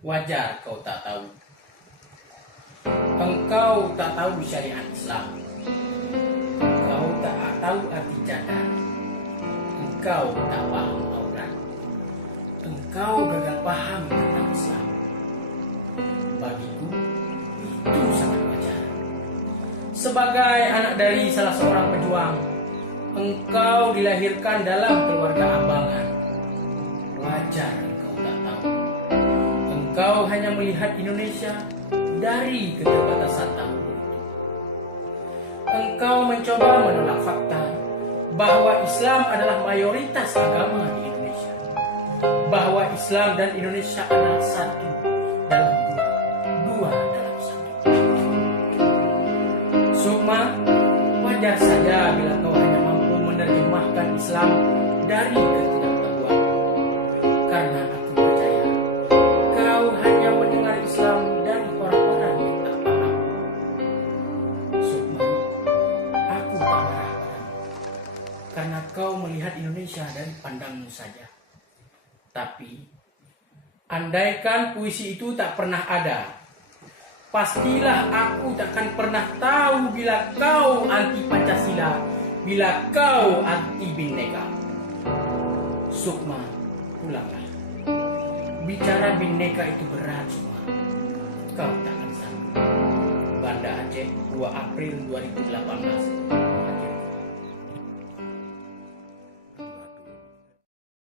Wajar kau tak tahu. Engkau tak tahu syariat Islam. Engkau tak tahu arti cadar. Engkau tak paham aurat. Engkau gagal paham tentang Islam. Bagiku itu sangat wajar. Sebagai anak dari salah seorang pejuang, engkau dilahirkan dalam keluarga abangan. Wajar engkau tak tahu. Engkau hanya melihat Indonesia dari keterbatasan tahu. Engkau mencoba menolak fakta bahwa Islam adalah mayoritas agama di Indonesia. Bahwa Islam dan Indonesia adalah satu dalam dua dalam satu. Sukma, wajar saja bila kau hanya mampu menerjemahkan Islam dari ketidaktahuan. Karena aku percaya kau hanya mendengar Islam dari orang-orang yang tak paham. Sukma, aku tak marah padamu karena kau melihat Indonesia dari pandangmu saja. Tapi andaikan puisi itu tak pernah ada, pastilah aku takkan pernah tahu bila kau anti Pancasila, bila kau anti Bhinneka. Sukma, pulanglah. Bicara Bhinneka itu berat, Sukma. Kau takkan sanggup. Banda Aceh, 2 April 2018.